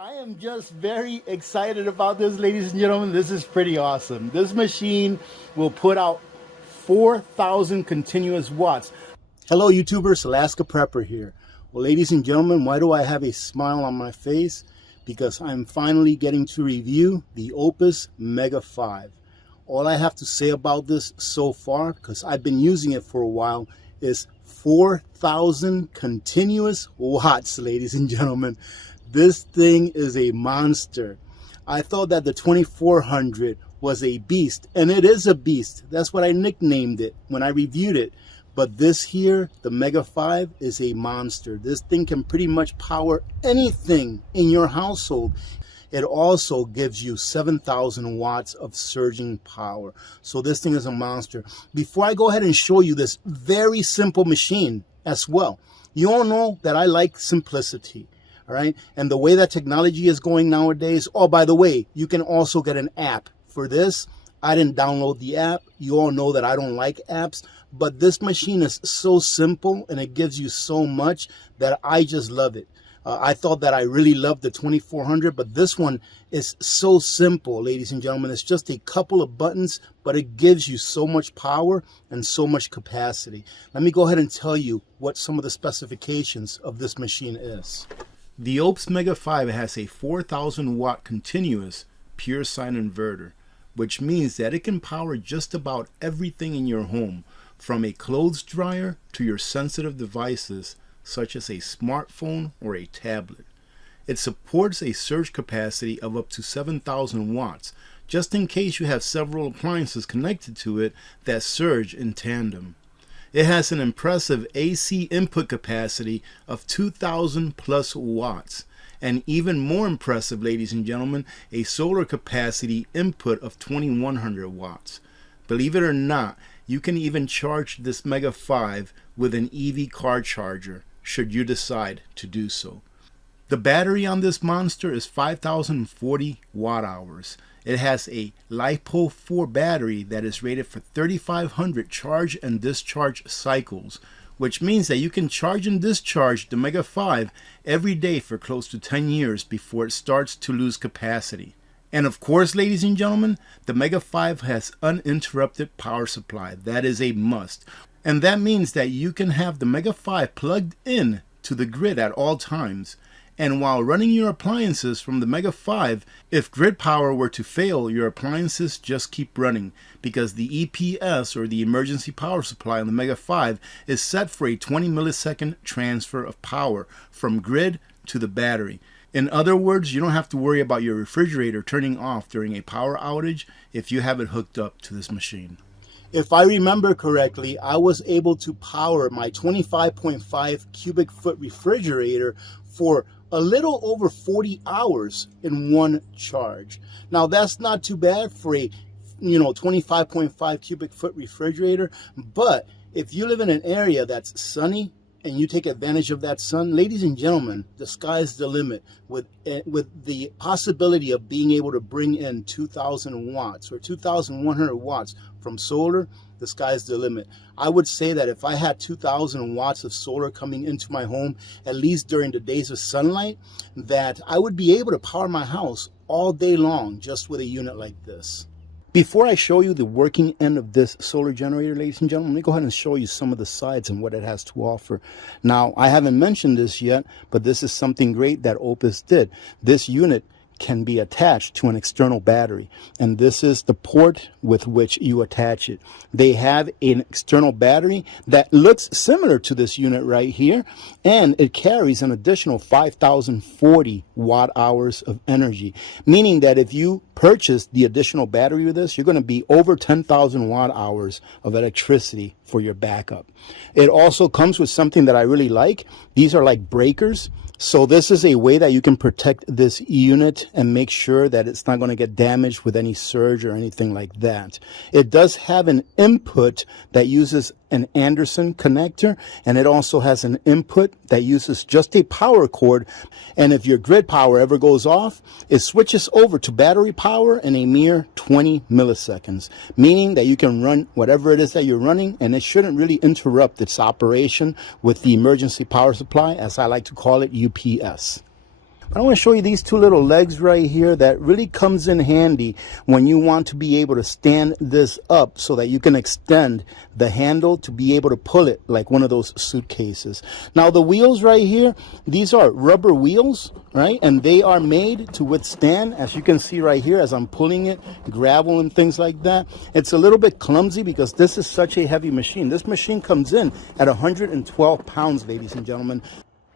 I am just very excited about this, ladies and gentlemen. This is pretty awesome. This machine will put out 4,000 continuous watts. Hello, YouTubers. Alaska Prepper here. Well, ladies and gentlemen, why do I have a smile on my face? Because I'm finally getting to review the Opus Mega 5. All I have to say about this so far, because I've been using it for a while, is 4,000 continuous watts, ladies and gentlemen. This thing is a monster. I thought that the 2400 was a beast, and it is a beast. That's what I nicknamed it when I reviewed it. But this here, the Mega 5, is a monster. This thing can pretty much power anything in your household. It also gives you 7,000 watts of surging power. So this thing is a monster. Before I go ahead and show you this very simple machine as well, you all know that I like simplicity. All right, and the way that technology is going nowadays. Oh, by the way, you can also get an app for this. I didn't download the app. You all know that I don't like apps, but this machine is so simple and it gives you so much that I just love it. I thought that I really loved the 2400, but this one is so simple, ladies and gentlemen. It's just a couple of buttons, but it gives you so much power and so much capacity. Let me go ahead and tell you what some of the specifications of this machine is. The Opus Mega 5 has a 4,000 watt continuous pure sine inverter, which means that it can power just about everything in your home, from a clothes dryer to your sensitive devices such as a smartphone or a tablet. It supports a surge capacity of up to 7,000 watts, just in case you have several appliances connected to it that surge in tandem. It has an impressive AC input capacity of 2,000 plus watts, and even more impressive, ladies and gentlemen, a solar capacity input of 2,100 watts. Believe it or not, you can even charge this Mega 5 with an EV car charger, should you decide to do so. The battery on this monster is 5,040 watt hours. It has a LiPo 4 battery that is rated for 3,500 charge and discharge cycles, which means that you can charge and discharge the Mega 5 every day for close to 10 years before it starts to lose capacity. And of course, ladies and gentlemen, the Mega 5 has uninterrupted power supply. That is a must. And that means that you can have the Mega 5 plugged in to the grid at all times. And while running your appliances from the Mega 5, if grid power were to fail, your appliances just keep running, because the EPS, or the emergency power supply on the Mega 5, is set for a 20 millisecond transfer of power from grid to the battery. In other words, you don't have to worry about your refrigerator turning off during a power outage if you have it hooked up to this machine. If I remember correctly, I was able to power my 25.5 cubic foot refrigerator for a little over 40 hours in one charge. Now that's not too bad for a 25.5 cubic foot refrigerator, but if you live in an area that's sunny and you take advantage of that sun, ladies and gentlemen, the sky's the limit with the possibility of being able to bring in 2,000 watts or 2,100 watts from solar. The sky's the limit. I would say that if I had 2,000 watts of solar coming into my home, at least during the days of sunlight, that I would be able to power my house all day long just with a unit like this. Before I show you the working end of this solar generator, ladies and gentlemen, let me go ahead and show you some of the sides and what it has to offer. Now, I haven't mentioned this yet, but this is something great that Opus did. This unit can be attached to an external battery, and this is the port with which you attach it. They have an external battery that looks similar to this unit right here, and it carries an additional 5,040 watt hours of energy, meaning that if you purchase the additional battery with this, you're going to be over 10,000 watt hours of electricity for your backup. It also comes with something that I really like. These are like breakers. So this is a way that you can protect this unit and make sure that it's not going to get damaged with any surge or anything like that. It does have an input that uses an Anderson connector, and it also has an input that uses just a power cord. And if your grid power ever goes off, it switches over to battery power in a mere 20 milliseconds, meaning that you can run whatever it is that you're running, and it shouldn't really interrupt its operation with the emergency power supply, as I like to call it, UPS. I want to show you these two little legs right here that really comes in handy when you want to be able to stand this up so that you can extend the handle to be able to pull it like one of those suitcases. Now the wheels right here, these are rubber wheels, right? And they are made to withstand, as you can see right here as I'm pulling it, gravel and things like that. It's a little bit clumsy because this is such a heavy machine. This machine comes in at 112 pounds, ladies and gentlemen.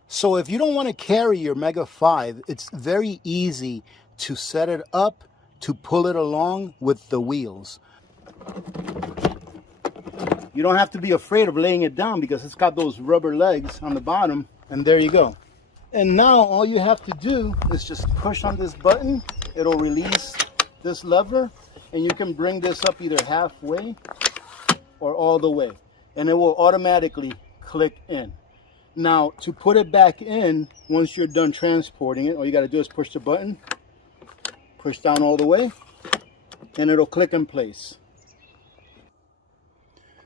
So if you don't want to carry your Mega 5, it's very easy to set it up to pull it along with the wheels. You don't have to be afraid of laying it down because it's got those rubber legs on the bottom, and there you go. And now all you have to do is just push on this button. It'll release this lever, and you can bring this up either halfway or all the way, and it will automatically click in. Now, to put it back in, once you're done transporting it, all you got to do is push the button, push down all the way, and it'll click in place.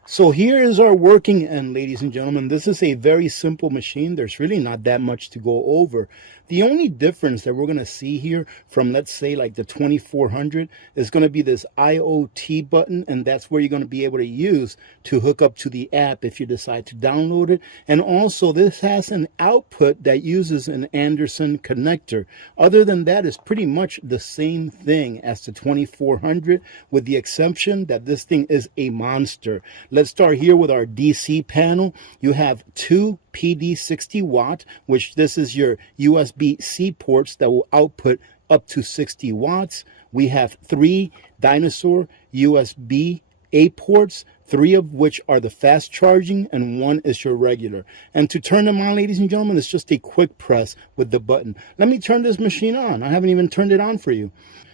So here is our working end, ladies and gentlemen. This is a very simple machine. There's really not that much to go over. The only difference that we're going to see here from, let's say, like the 2400 is going to be this IoT button, and that's where you're going to be able to use to hook up to the app if you decide to download it. And also this has an output that uses an Anderson connector. Other than that, it's pretty much the same thing as the 2400, with the exception that this thing is a monster. Let's start here with our DC panel. You have two PD 60 watt, which this is your USB-C ports that will output up to 60 watts. We have three Dinosaur USB-A ports, three of which are the fast charging and one is your regular. And to turn them on, ladies and gentlemen, it's just a quick press with the button. Let me turn this machine on. I haven't even turned it on for you.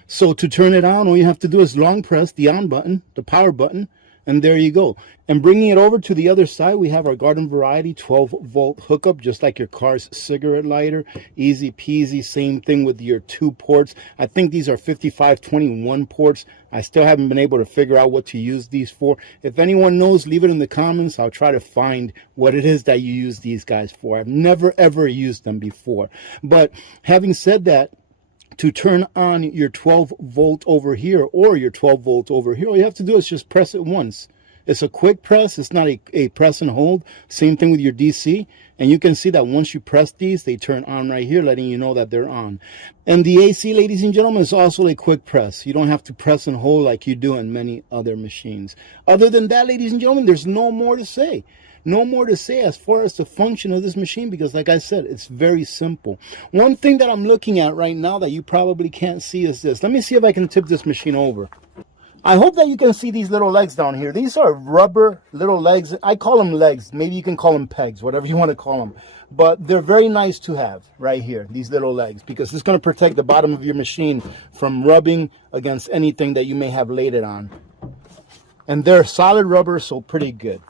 So to turn it on, all you have to do is long press the on button, the power button, and there you go. And bringing it over to the other side, we have our garden variety 12-volt hookup, just like your car's cigarette lighter. Easy peasy. Same thing with your two ports. I think these are 5521 ports. I still haven't been able to figure out what to use these for. If anyone knows, leave it in the comments. I'll try to find what it is that you use these guys for. I've never, ever used them before. But having said that, to turn on your 12 volt over here or your 12 volt over here, all you have to do is just press it once. It's a quick press. It's not a press and hold. Same thing with your DC. And you can see that once you press these, they turn on right here, letting you know that they're on. And the AC, ladies and gentlemen, is also a quick press. You don't have to press and hold like you do in many other machines. Other than that, ladies and gentlemen, there's no more to say. No more to say as far as the function of this machine, because like I said, it's very simple. One thing that I'm looking at right now that you probably can't see is this. Let me see if I can tip this machine over. I hope that you can see these little legs down here. These are rubber little legs. I call them legs. Maybe you can call them pegs, whatever you want to call them. But they're very nice to have right here, these little legs, because it's going to protect the bottom of your machine from rubbing against anything that you may have laid it on. And they're solid rubber, so pretty good.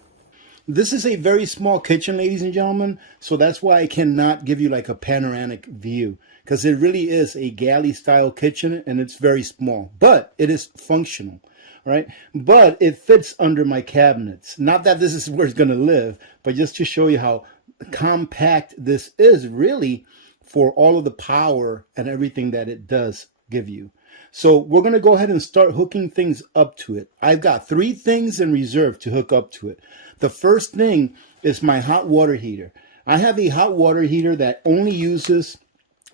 This is a very small kitchen, ladies and gentlemen, so that's why I cannot give you like a panoramic view, because it really is a galley style kitchen and it's very small, but it is functional, right? But it fits under my cabinets. Not that this is where it's going to live, but just to show you how compact this is really for all of the power and everything that it does give you. So we're going to go ahead and start hooking things up to it. I've got three things in reserve to hook up to it. The first thing is my hot water heater. I have a hot water heater that only uses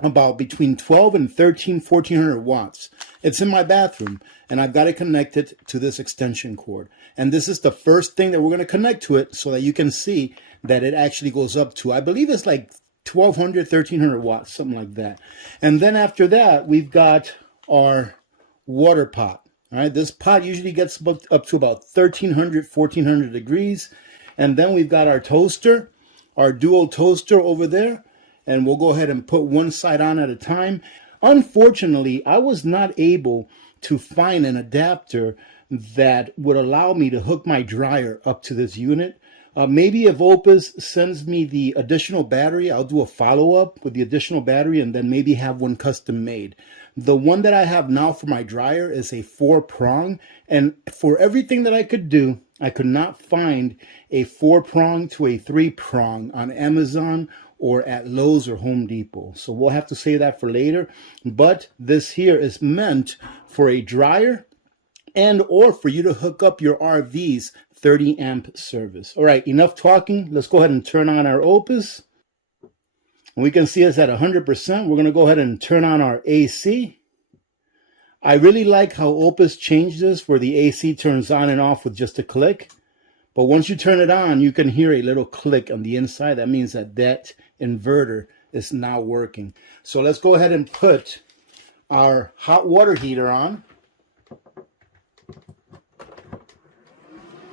about between 12 and 1400 watts. It's in my bathroom, and I've got it connected to this extension cord. And this is the first thing that we're going to connect to it so that you can see that it actually goes up to, I believe it's like 1200, 1300 watts, something like that. And then after that, we've got our water pot. All right, this pot usually gets up to about 1300, 1400 degrees. And then we've got our toaster, our dual toaster over there. And we'll go ahead and put one side on at a time. Unfortunately, I was not able to find an adapter that would allow me to hook my dryer up to this unit. Maybe if Opus sends me the additional battery, I'll do a follow-up with the additional battery and then maybe have one custom made. The one that I have now for my dryer is a 4-prong, and for everything that I could do, I could not find a 4-prong to a 3-prong on Amazon or at Lowe's or Home Depot. So we'll have to save that for later. But this here is meant for a dryer and or for you to hook up your RV's 30 amp service. All right, enough talking. Let's go ahead and turn on our Opus. And we can see it's at 100%. We're going to go ahead and turn on our AC. I really like how Opus changed this where the AC turns on and off with just a click. But once you turn it on, you can hear a little click on the inside. That means that that inverter is now working. So let's go ahead and put our hot water heater on.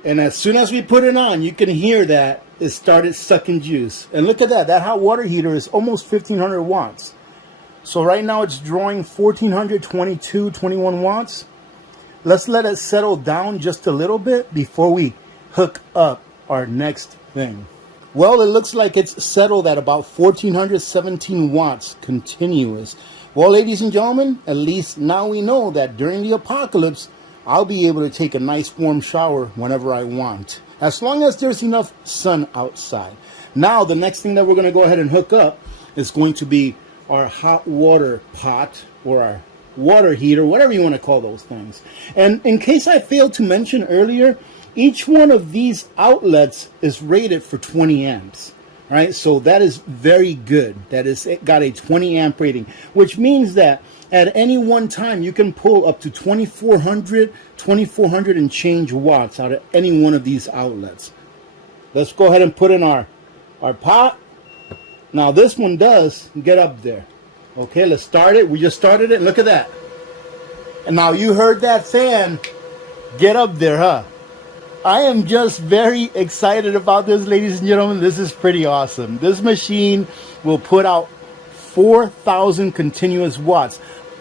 And as soon as we put it on, you can hear that it started sucking juice. And look at that. That hot water heater is almost 1,500 watts. So right now it's drawing 1,400, 22, 21 watts. Let's let it settle down just a little bit before we hook up our next thing. Well, it looks like it's settled at about 1,417 watts continuous. Well, ladies and gentlemen, at least now we know that during the apocalypse, I'll be able to take a nice warm shower whenever I want, as long as there's enough sun outside. Now, the next thing that we're going to go ahead and hook up is going to be our hot water pot or our water heater, whatever you want to call those things. And in case I failed to mention earlier, each one of these outlets is rated for 20 amps. All right, so that is very good. That is, it got a 20 amp rating, which means that at any one time you can pull up to 2,400 and change watts out of any one of these outlets. Let's go ahead and put in our pot. Now this one does get up there. Okay, let's start it. We just started it. Look at that. And now you heard that fan get up there, huh? I am just very excited about this, ladies and gentlemen. This is pretty awesome. This machine will put out 4,000 continuous watts.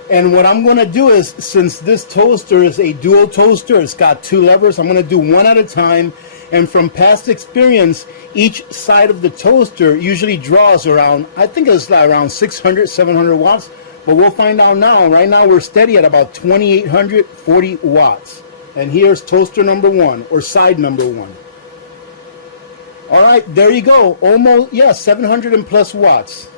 And what I'm going to do is, since this toaster is a dual toaster, it's got two levers, I'm going to do one at a time. And from past experience, each side of the toaster usually draws around, I think it's around 600, 700 watts. But we'll find out now. Right now we're steady at about 2,840 watts. And here's toaster number one, or side number one. All right, there you go. Almost, yeah, 700 and plus watts.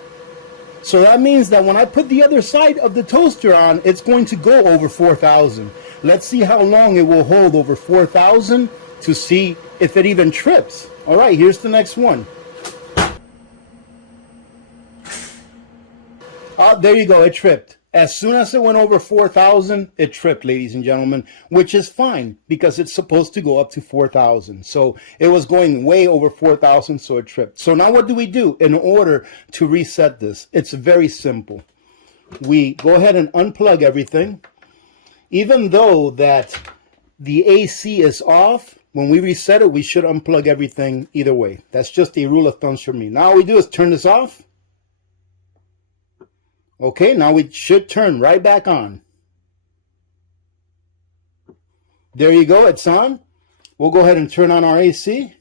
So that means that when I put the other side of the toaster on, it's going to go over 4,000. Let's see how long it will hold over 4,000 to see if it even trips. All right, here's the next one. There you go, it tripped. As soon as it went over 4,000, it tripped, ladies and gentlemen, which is fine because it's supposed to go up to 4,000. So it was going way over 4,000, so it tripped. So now what do we do in order to reset this? It's very simple. We go ahead and unplug everything. Even though that the AC is off, when we reset it, we should unplug everything either way. That's just a rule of thumb for me. Now all we do is turn this off. Okay, now we should turn right back on. There you go, it's on. We'll go ahead and turn on our AC.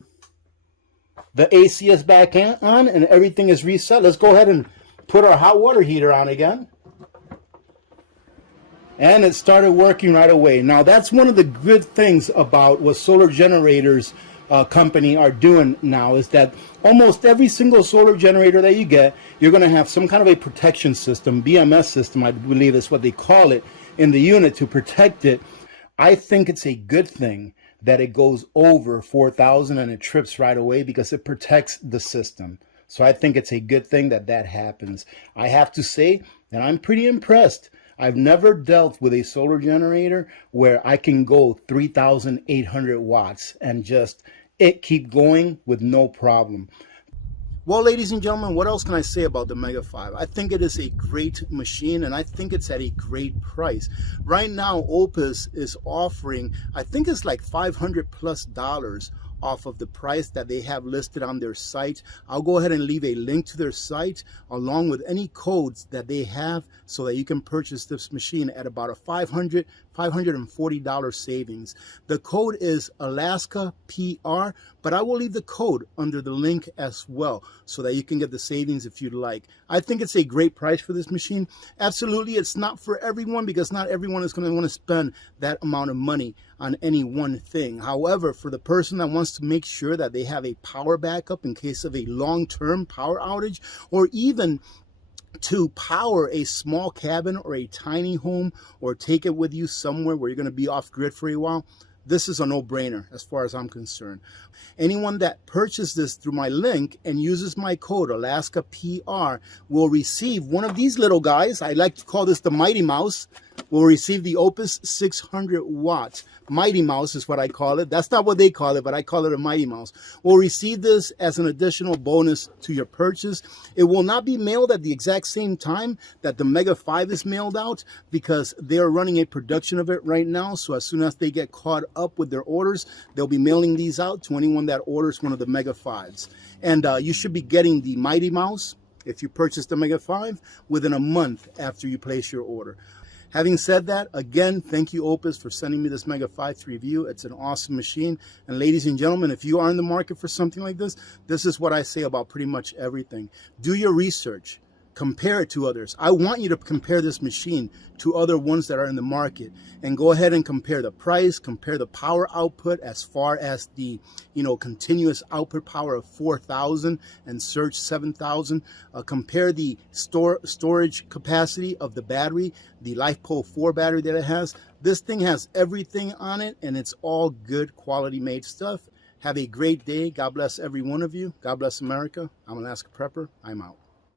The AC is back on and everything is reset. Let's go ahead and put our hot water heater on again. And it started working right away. Now that's one of the good things about what solar generators company are doing now, is that almost every single solar generator that you get, you're going to have some kind of a protection system, BMS system, I believe is what they call it, in the unit to protect it. I think it's a good thing that it goes over 4,000 and it trips right away because it protects the system. So I think it's a good thing that that happens. I have to say that I'm pretty impressed. I've never dealt with a solar generator where I can go 3,800 watts and just it keep going with no problem. Well, ladies and gentlemen, what else can I say about the Mega 5? I think it is a great machine and I think it's at a great price. Right now, Opus is offering, I think it's like $500+ off of the price that they have listed on their site. I'll go ahead and leave a link to their site along with any codes that they have so that you can purchase this machine at about a $540 savings. The code is Alaska PR, but I will leave the code under the link as well so that you can get the savings if you'd like. I think it's a great price for this machine. Absolutely, it's not for everyone because not everyone is going to want to spend that amount of money on any one thing. However, for the person that wants to make sure that they have a power backup in case of a long-term power outage, or even to power a small cabin or a tiny home, or take it with you somewhere where you're going to be off grid for a while, this is a no-brainer as far as I'm concerned. Anyone that purchases this through my link and uses my code AlaskaPR will receive one of these little guys. I like to call this the Mighty Mouse. Will receive the Opus 600 watts. Mighty Mouse is what I call it. That's not what they call it, but I call it a Mighty Mouse. Will receive this as an additional bonus to your purchase. It will not be mailed at the exact same time that the Mega 5 is mailed out, because they're running a production of it right now. So as soon as they get caught up with their orders, they'll be mailing these out to anyone that orders one of the Mega 5s. And you should be getting the Mighty Mouse, if you purchase the Mega 5, within a month after you place your order. Having said that, again, thank you, Opus, for sending me this Mega 5 to review. It's an awesome machine. And ladies and gentlemen, if you are in the market for something like this, this is what I say about pretty much everything. Do your research. Compare it to others. I want you to compare this machine to other ones that are in the market, and go ahead and compare the price, compare the power output as far as the continuous output power of 4,000 and surge 7,000. Compare the storage capacity of the battery, the LifePo 4 battery that it has. This thing has everything on it, and it's all good quality made stuff. Have a great day. God bless every one of you. God bless America. I'm Alaska Prepper. I'm out.